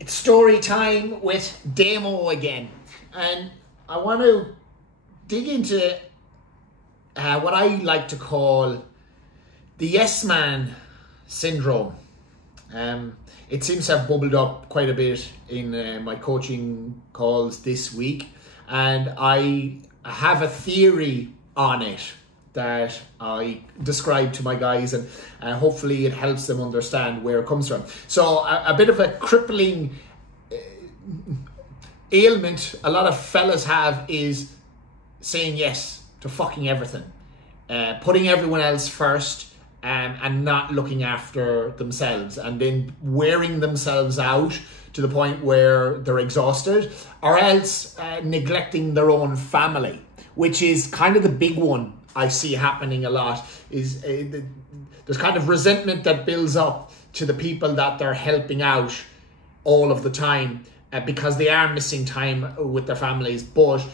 It's story time with Damo again, and I want to dig into what I like to call the yes man syndrome. It seems to have bubbled up quite a bit in my coaching calls this week, and I have a theory on it that I describe to my guys, and hopefully it helps them understand where it comes from. So a bit of a crippling ailment a lot of fellas have is saying yes to fucking everything, putting everyone else first, and not looking after themselves, and then wearing themselves out to the point where they're exhausted, or else neglecting their own family, which is kind of the big one I see happening a lot. Is there's kind of resentment that builds up to the people that they're helping out all of the time, because they are missing time with their families, but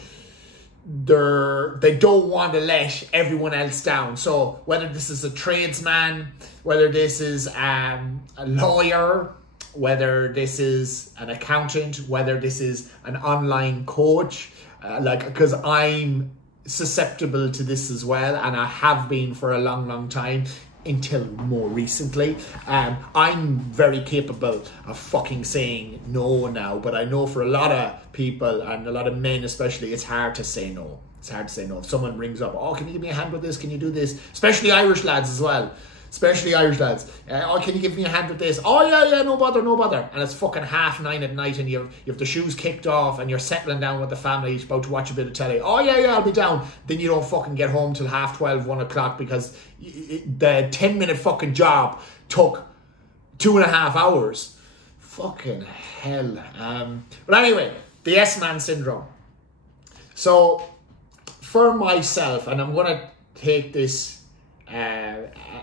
they don't want to let everyone else down. So whether this is a tradesman, whether this is a lawyer, whether this is an accountant, whether this is an online coach, because I'm susceptible to this as well, and I have been for a long time until more recently. I'm very capable of fucking saying no now, but I know for a lot of people, and a lot of men especially, it's hard to say no. It's hard to say no. If someone rings up, oh, can you give me a hand with this? Can you do this? Especially Irish lads as well. Especially Irish lads. Oh, can you give me a hand with this? Oh, yeah, no bother. And it's fucking 9:30 at night, and you have the shoes kicked off, and you're settling down with the family, about to watch a bit of telly. Oh, yeah, I'll be down. Then you don't fucking get home till 12:30, 1 o'clock, because the 10-minute fucking job took 2.5 hours. Fucking hell. But anyway, the yes man syndrome. So, for myself, and I'm going to take this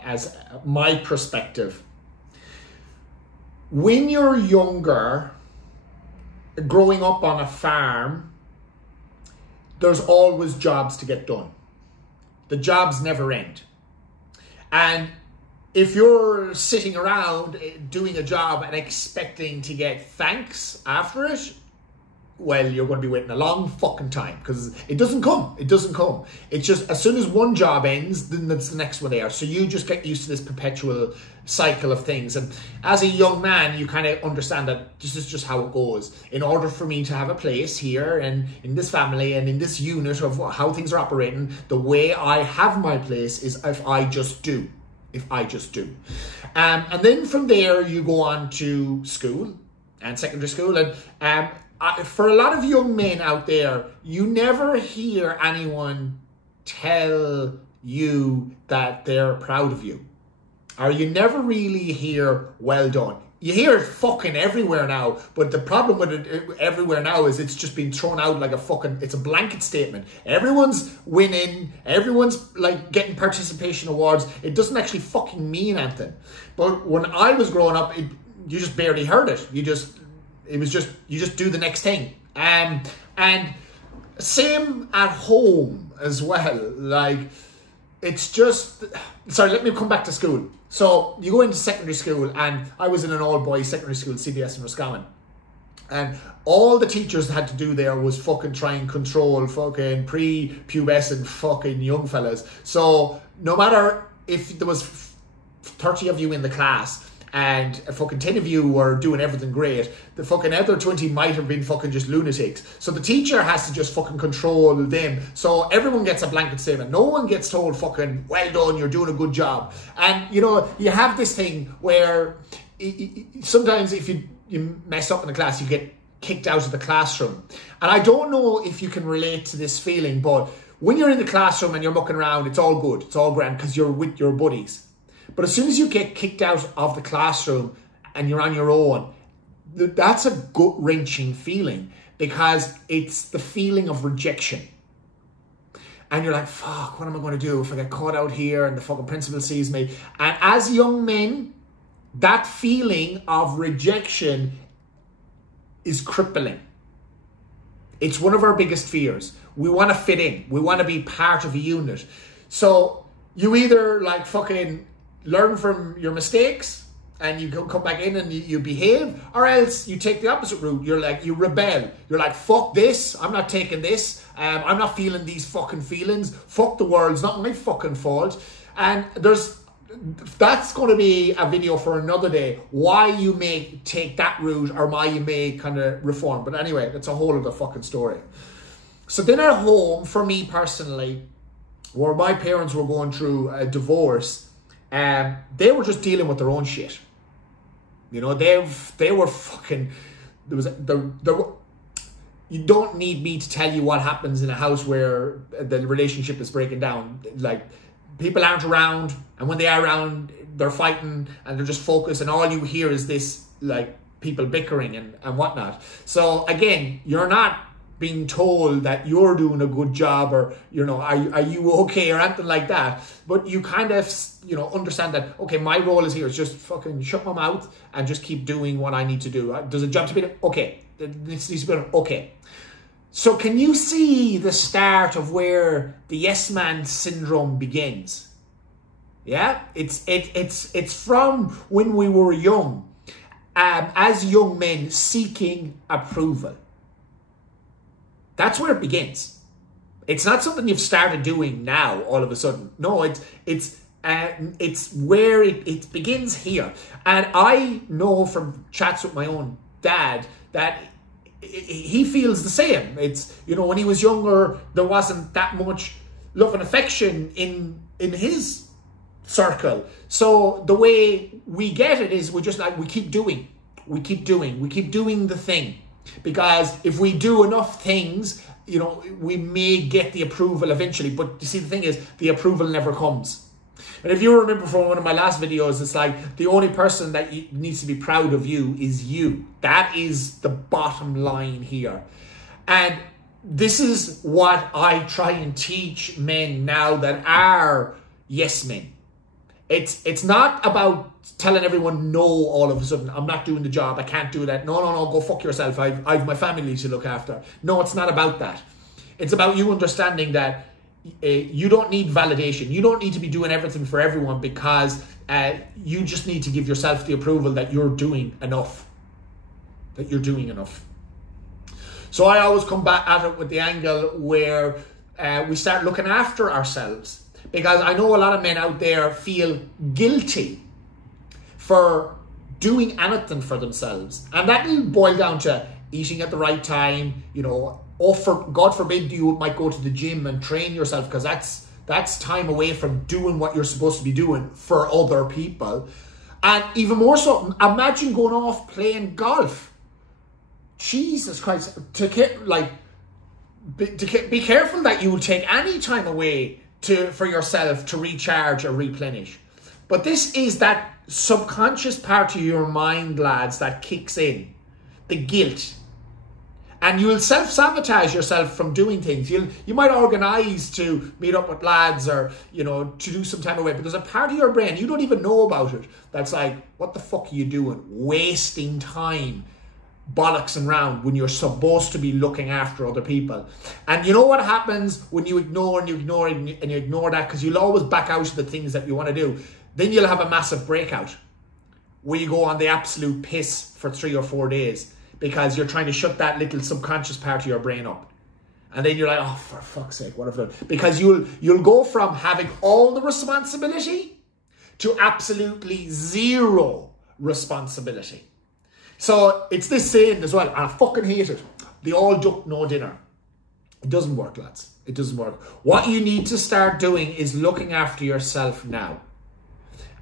as my perspective, when you're younger, growing up on a farm, there's always jobs to get done. The jobs never end. And if you're sitting around doing a job and expecting to get thanks after it, well, you're going to be waiting a long fucking time, because it doesn't come. It's just, as soon as one job ends, then that's the next one there. So you just get used to this perpetual cycle of things. And as a young man, you kind of understand that this is just how it goes. In order for me to have a place here and in this family and in this unit of how things are operating, the way I have my place is if I just do. And then from there, you go on to school and secondary school. And for a lot of young men out there, you never hear anyone tell you that they're proud of you. Or you never really hear, well done. You hear it fucking everywhere now, but the problem with it everywhere now is it's just been thrown out like it's a blanket statement. Everyone's winning, everyone's like getting participation awards. It doesn't actually fucking mean anything. But when I was growing up, you just barely heard it. You just do the next thing. And same at home as well. Like, it's just, sorry, let me come back to school. So you go into secondary school, and I was in an all-boys secondary school, CBS in Roscommon. And all the teachers had to do there was fucking try and control fucking pre-pubescent fucking young fellas. So no matter if there was 30 of you in the class, and fucking 10 of you were doing everything great, the fucking other 20 might have been fucking just lunatics. So the teacher has to just fucking control them. So everyone gets a blanket statement. No one gets told fucking, well done, you're doing a good job. And, you know, you have this thing where sometimes if you mess up in the class, you get kicked out of the classroom. And I don't know if you can relate to this feeling, but when you're in the classroom and you're mucking around, it's all good, it's all grand, because you're with your buddies. But as soon as you get kicked out of the classroom and you're on your own, that's a gut-wrenching feeling, because it's the feeling of rejection. And you're like, fuck, what am I going to do if I get caught out here and the fucking principal sees me? And as young men, that feeling of rejection is crippling. It's one of our biggest fears. We want to fit in. We want to be part of a unit. So you either like fucking learn from your mistakes and you come back in and you behave, or else you take the opposite route. You're like, you rebel. You're like, fuck this, I'm not taking this. I'm not feeling these fucking feelings. Fuck the world, it's not my fucking fault. And that's going to be a video for another day, why you may take that route or why you may kind of reform. But anyway, that's a whole other fucking story. So then at home, for me personally, where my parents were going through a divorce, they were just dealing with their own shit. You know, they were fucking, you don't need me to tell you what happens in a house where the relationship is breaking down. Like, people aren't around, and when they are around, they're fighting and they're just focused, and all you hear is this, like, people bickering and whatnot. So again, you're not being told that you're doing a good job, or, you know, are you okay, or anything like that. But you kind of, you know, understand that, okay, my role is here is just fucking shut my mouth and just keep doing what I need to do. There's a job to be done, okay. This needs to be done, okay. So can you see the start of where the yes man syndrome begins? Yeah, it's from when we were young, as young men seeking approval. That's where it begins. It's not something you've started doing now all of a sudden. No, it's where it begins here. And I know from chats with my own dad that he feels the same. It's, you know, when he was younger, there wasn't that much love and affection in his circle. So the way we get it is we keep doing the thing. Because if we do enough things, you know, we may get the approval eventually. But you see, the thing is, the approval never comes. And if you remember from one of my last videos, it's like, the only person that needs to be proud of you is you. That is the bottom line here. And this is what I try and teach men now that are yes men. It's not about telling everyone no all of a sudden. I'm not doing the job, I can't do that. No, go fuck yourself. I've my family to look after. No, it's not about that. It's about you understanding that you don't need validation. You don't need to be doing everything for everyone, because you just need to give yourself the approval that you're doing enough. That you're doing enough. So I always come back at it with the angle where we start looking after ourselves. Because I know a lot of men out there feel guilty for doing anything for themselves. And that will boil down to eating at the right time, you know, or God forbid you might go to the gym and train yourself, because that's time away from doing what you're supposed to be doing for other people. And even more so, imagine going off playing golf. Jesus Christ. Be careful that you will take any time away for yourself to recharge or replenish. But this is that subconscious part of your mind, lads, that kicks in. The guilt. And you will self-sabotage yourself from doing things. You might organise to meet up with lads, or, you know, to do some time away. But there's a part of your brain, you don't even know about it, that's like, what the fuck are you doing? Wasting time bollocksing around when you're supposed to be looking after other people. And you know what happens when you ignore and you ignore that, because you'll always back out of the things that you want to do. Then you'll have a massive breakout where you go on the absolute piss for 3 or 4 days, because you're trying to shut that little subconscious part of your brain up. And then you're like, oh, for fuck's sake, what have I done? Because you'll go from having all the responsibility to absolutely zero responsibility. So it's this saying as well, and I fucking hate it. The all duck, no dinner. It doesn't work, lads. It doesn't work. What you need to start doing is looking after yourself now.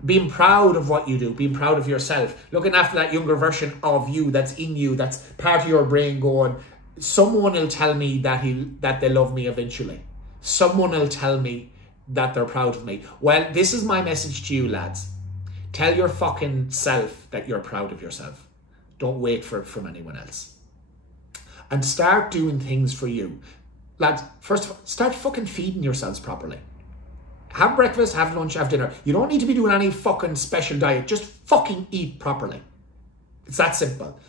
Being proud of what you do. Being proud of yourself. Looking after that younger version of you that's in you. That's part of your brain going, someone will tell me that they love me eventually. Someone will tell me that they're proud of me. Well, this is my message to you, lads. Tell your fucking self that you're proud of yourself. Don't wait for it from anyone else. And start doing things for you. Lads, first of all, start fucking feeding yourselves properly. Have breakfast, have lunch, have dinner. You don't need to be doing any fucking special diet. Just fucking eat properly. It's that simple.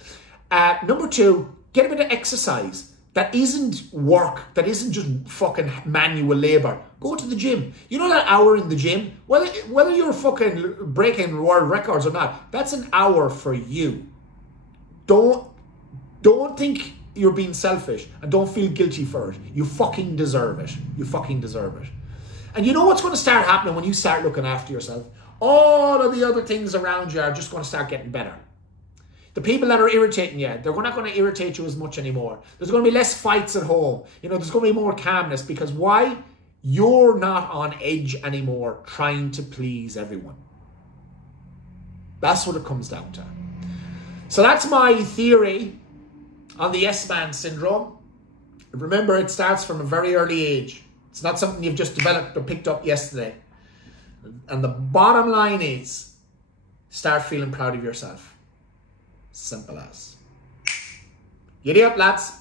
Number 2, get a bit of exercise. that isn't work, that isn't just fucking manual labor. Go to the gym. You know that hour in the gym? Whether you're fucking breaking world records or not, that's an hour for you. Don't think you're being selfish and don't feel guilty for it. You fucking deserve it. You fucking deserve it. And you know what's going to start happening when you start looking after yourself? All of the other things around you are just going to start getting better. The people that are irritating you, they're not going to irritate you as much anymore. There's going to be less fights at home. You know, there's going to be more calmness because why? You're not on edge anymore trying to please everyone. That's what it comes down to. So that's my theory on the yes-man syndrome. Remember, it starts from a very early age. It's not something you've just developed or picked up yesterday. And the bottom line is, start feeling proud of yourself. Simple as. Giddy up, lads.